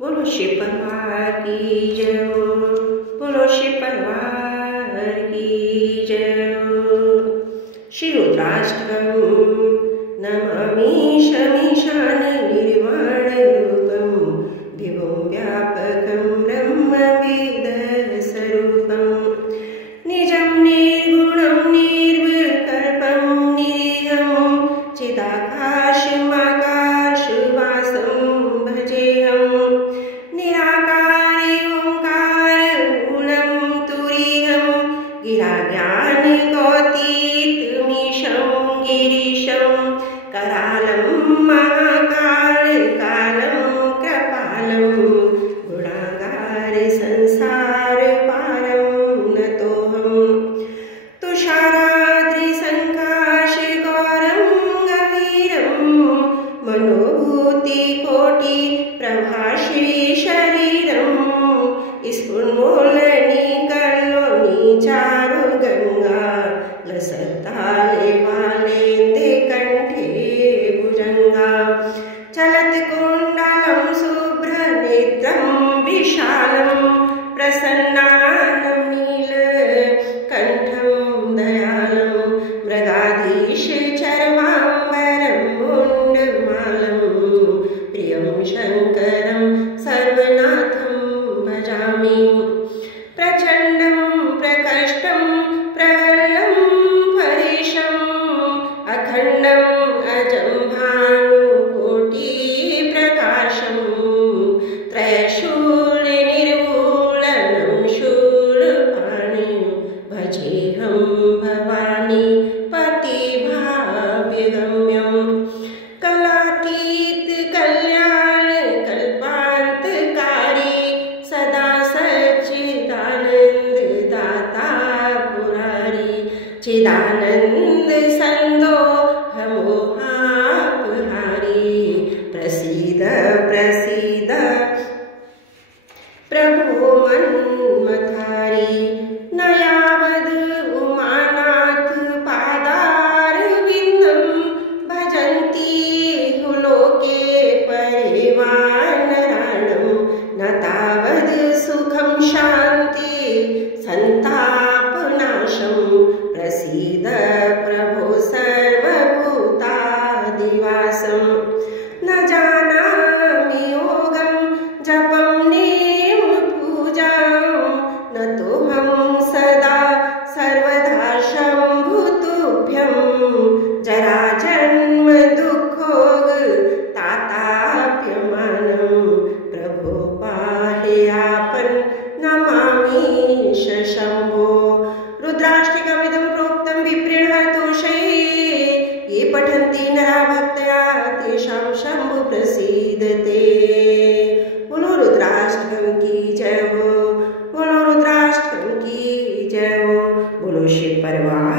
बोलो शिव परिवार की जय हो। बोलो शिव परिवार की जय हो। श्री रुद्राष्टकम् नमामि शमीशान निर्वाण रूपं विभुं व्यापकं ब्रह्मवेद स्वरूपं निजं निर्गुणं निर्विकल्पं निरीहं चिदाकाशमाकाशवासं भजेऽहम् निराकारे ओंकारमूलं तुरीयं गिराज्ञानकोटीतमीशं गिरीशं करालं महाकालं कृपालं गुणागार संसारपारं नतोऽहम् तुषाराद्रिसङ्काशगौरं गभीरं मनोभूतिकोटि प्रभाश्री शरीरं स्फुर्णोलनीकल्लोनी चारु गंगा लसत्ताले वालेन्दे कंठे भुजंगा चलत कुंडलं शुभ्रनेत्रं विशालं प्रसन्नानं नीलकण्ठं दयालं मृगाधीश चर्माम्बरं मुण्डमालं प्रियं शङ्करं सर्वनाथं भजामि प्रचण्डं प्रकष्टं प्रबलं परेशम् अखण्डम् अजं भानुकोटिप्रकाशं त्रयशूलनिर्मूलनं शूलपाणिं भजेऽहं भवानी पतिभाव्यगम्यं कलातीत कल्याण कल्पान्तकारी सदा सच्चिदानंद दाता पुरारी चिदानंद संदोहमोहापहारी प्रसीद प्रसीद प्रभो मन्मथारी न यावद् उमानाथ पादारविन्दं भजन्ति लोके परिवानराणं न तावद् सुखं शान्ति सन्तापनाशं प्रसीद प्रभो सर्वभूतादिवासं न जानामि योगं जपं नेमपूजां न तोऽहं सदा सर्वदा शम्भुतुभ्यं जराजन्म दुःखोग ताताप्यमानं प्रभो पाह्यापन् नमामि शम्भो रुद्राष्टकमिदं प्रोक्तं विप्रेणतोषये ये पठन्ति नरा भक्त्या तेषां शम्भु प्रसीदते। बोलो रुद्राष्टकं की जय हो। बोलो रुद्राष्टकं की जय हो। बोलो शिव परिवार